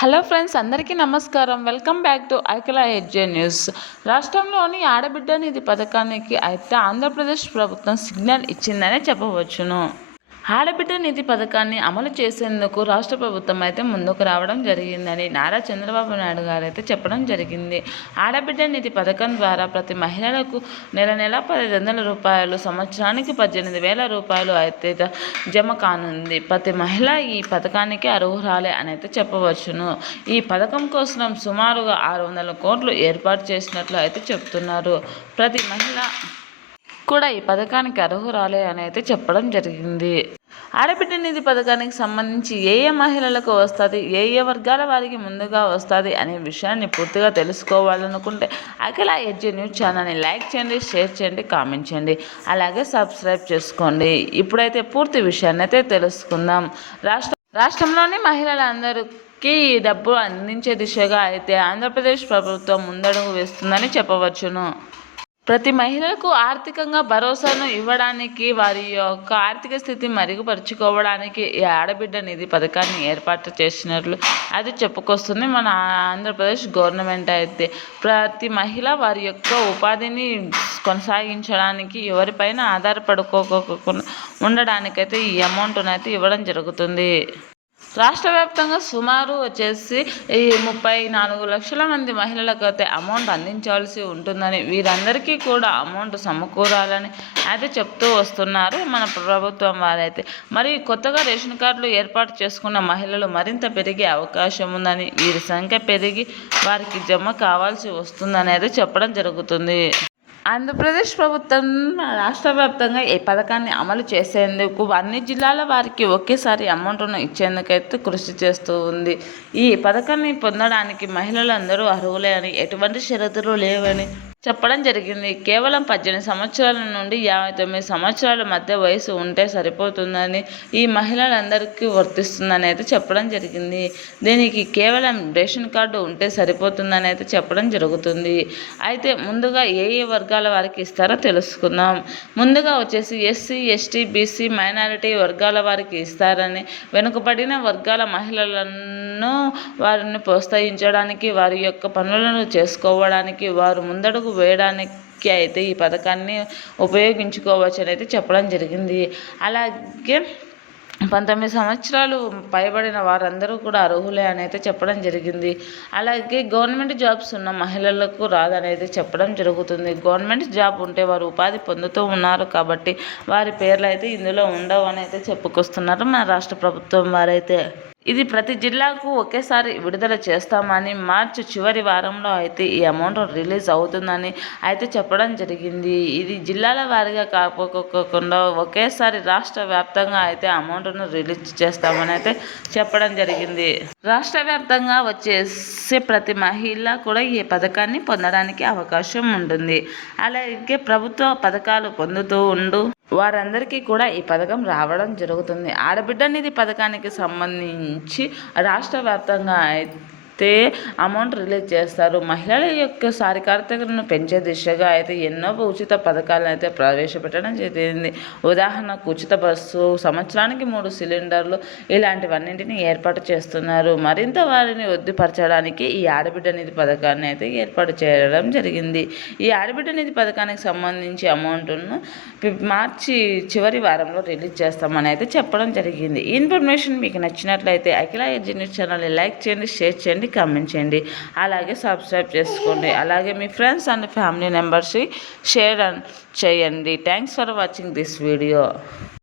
Hello friends, అందరికీ నమస్కారం. Welcome back to ఐకలా హెడ్జే న్యూస్. రాష్ట్రంలోని ఆడబిడ్డ నిధి పథకానికి అయితే ఆంధ్రప్రదేశ్ ప్రభుత్వం సిగ్నల్ ఇచ్చిందనే చెప్పవచ్చును. ఆడబిడ్డ నిధి పథకాన్ని అమలు చేసేందుకు రాష్ట్ర ప్రభుత్వం అయితే ముందుకు రావడం జరిగిందని నారా చంద్రబాబు నాయుడు గారు అయితే చెప్పడం జరిగింది. ఆడబిడ్డ నిధి పథకం ద్వారా ప్రతి మహిళలకు నెల 1,500 రూపాయలు, సంవత్సరానికి 18,000 రూపాయలు అయితే జమ కానుంది. ప్రతి మహిళ ఈ పథకానికి అర్హురాలే అని అయితే చెప్పవచ్చును. ఈ పథకం కోసం సుమారుగా 600 కోట్లు ఏర్పాటు చేసినట్లు అయితే చెప్తున్నారు. ప్రతి మహిళ కూడా ఈ పథకానికి అర్హురాలే అని అయితే చెప్పడం జరిగింది. ఆడబిడ్డ నిధి పథకానికి సంబంధించి ఏ మహిళలకు వస్తుంది, ఏ వర్గాల వారికి ముందుగా వస్తుంది అనే విషయాన్ని పూర్తిగా తెలుసుకోవాలనుకుంటే అఖిల హెడ్జే న్యూస్ ఛానల్ని లైక్ చేయండి, షేర్ చేయండి, కామెంట్ చేయండి, అలాగే సబ్స్క్రైబ్ చేసుకోండి. ఇప్పుడైతే పూర్తి విషయాన్ని అయితే తెలుసుకుందాం. రాష్ట్రంలోని మహిళలందరికీ ఈ డబ్బు అందించే దిశగా అయితే ఆంధ్రప్రదేశ్ ప్రభుత్వం ముందడుగు వేస్తుందని చెప్పవచ్చును. ప్రతి మహిళలకు ఆర్థికంగా భరోసాను ఇవ్వడానికి, వారి యొక్క ఆర్థిక స్థితి మెరుగుపరుచుకోవడానికి ఈ ఆడబిడ్డ నిధి పథకాన్ని ఏర్పాటు చేసినట్లు అది చెప్పుకొస్తుంది మన ఆంధ్రప్రదేశ్ గవర్నమెంట్ అయితే. ప్రతి మహిళ వారి యొక్క ఉపాధిని కొనసాగించడానికి, ఎవరిపైన ఆధారపడుకోకుండా ఉండడానికైతే ఈ అమౌంట్ను అయితే ఇవ్వడం జరుగుతుంది. రాష్ట్ర వ్యాప్తంగా సుమారు వచ్చేసి 34 లక్షల మంది మహిళలకు అయితే అమౌంట్ అందించాల్సి ఉంటుందని, వీరందరికీ కూడా అమౌంట్ సమకూరాలని అయితే చెప్తూ వస్తున్నారు మన ప్రభుత్వం వారైతే. మరి కొత్తగా రేషన్ కార్డులు ఏర్పాటు చేసుకున్న మహిళలు మరింత పెరిగే అవకాశం ఉందని, వీరి సంఖ్య పెరిగి వారికి జమ కావాల్సి వస్తుందని అయితే చెప్పడం జరుగుతుంది. ఆంధ్రప్రదేశ్ ప్రభుత్వం రాష్ట్ర వ్యాప్తంగా ఈ పథకాన్ని అమలు చేసేందుకు అన్ని జిల్లాల వారికి ఒకేసారి అమౌంట్ను ఇచ్చేందుకైతే కృషి చేస్తూ ఉంది. ఈ పథకాన్ని పొందడానికి మహిళలందరూ అర్హులే అని, ఎటువంటి షరతులు లేవని చెప్పడం జరిగింది. కేవలం 18 సంవత్సరాల నుండి 59 సంవత్సరాల మధ్య వయసు ఉంటే సరిపోతుందని, ఈ మహిళలందరికీ వర్తిస్తుందని అయితే చెప్పడం జరిగింది. దీనికి కేవలం రేషన్ కార్డు ఉంటే సరిపోతుందని అయితే చెప్పడం జరుగుతుంది. అయితే ముందుగా ఏ వర్గాల వారికి ఇస్తారో తెలుసుకుందాం. ముందుగా వచ్చేసి ఎస్సీ, ఎస్టీ, బీసీ, మైనారిటీ వర్గాల వారికి ఇస్తారని, వెనుకబడిన వర్గాల మహిళలను వారిని ప్రోత్సహించడానికి, వారి యొక్క పనులను చేసుకోవడానికి, వారు ముందడుగు వేయడానికి అయితే ఈ పథకాన్ని ఉపయోగించుకోవచ్చు అని అయితే చెప్పడం జరిగింది. అలాగే 19 సంవత్సరాలు పైబడిన వారందరూ కూడా అర్హులే అని అయితే చెప్పడం జరిగింది. అలాగే గవర్నమెంట్ జాబ్స్ ఉన్న మహిళలకు రాదనేది చెప్పడం జరుగుతుంది. గవర్నమెంట్ జాబ్ ఉంటే వారు ఉపాధి పొందుతూ ఉన్నారు కాబట్టి వారి పేర్లు అయితే ఇందులో ఉండవు అని అయితే చెప్పుకొస్తున్నారు మన రాష్ట్ర ప్రభుత్వం వారైతే. ఇది ప్రతి జిల్లాకు ఒకేసారి విడుదల చేస్తామని, మార్చి చివరి వారంలో అయితే ఈ అమౌంట్ రిలీజ్ అవుతుందని అయితే చెప్పడం జరిగింది. ఇది జిల్లాల వారీగా కాకపోకుండా ఒకేసారి రాష్ట్ర వ్యాప్తంగా అయితే అమౌంట్ను రిలీజ్ చేస్తామని అయితే చెప్పడం జరిగింది. రాష్ట్ర వ్యాప్తంగా వచ్చేసి ప్రతి మహిళ కూడా ఈ పథకాన్ని పొందడానికి అవకాశం ఉంటుంది. అలాగే ప్రభుత్వ పథకాలు పొందుతూ ఉండు వారందరికీ కూడా ఈ పథకం రావడం జరుగుతుంది. ఆడబిడ్డ నిధి పథకానికి సంబంధించి రాష్ట్ర వ్యాప్తంగా అమౌంట్ రిలీజ్ చేస్తారు. మహిళల యొక్క సాధికారతను పెంచే దిశగా అయితే ఎన్నో ఉచిత పథకాలను అయితే ప్రవేశపెట్టడం జరిగింది. ఉదాహరణకు ఉచిత బస్సు, సంవత్సరానికి 3 సిలిండర్లు, ఇలాంటివన్నింటినీ ఏర్పాటు చేస్తున్నారు. మరింత వారిని వృద్ధిపరచడానికి ఈ ఆడబిడ్డ నిధి పథకాన్ని అయితే ఏర్పాటు చేయడం జరిగింది. ఈ ఆడబిడ్డ నిధి పథకానికి సంబంధించి అమౌంట్ను మార్చి చివరి వారంలో రిలీజ్ చేస్తామని అయితే చెప్పడం జరిగింది. ఈ ఇన్ఫర్మేషన్ మీకు నచ్చినట్లయితే అఖిల హెడ్జే న్యూస్ ఛానల్ని లైక్ చేయండి, షేర్ చేయండి, కామెంట్ చేయండి, అలాగే సబ్స్క్రైబ్ చేసుకోండి. అలాగే మీ ఫ్రెండ్స్ అండ్ ఫ్యామిలీ మెంబర్స్కి షేర్ చేయండి. Thanks for watching this video.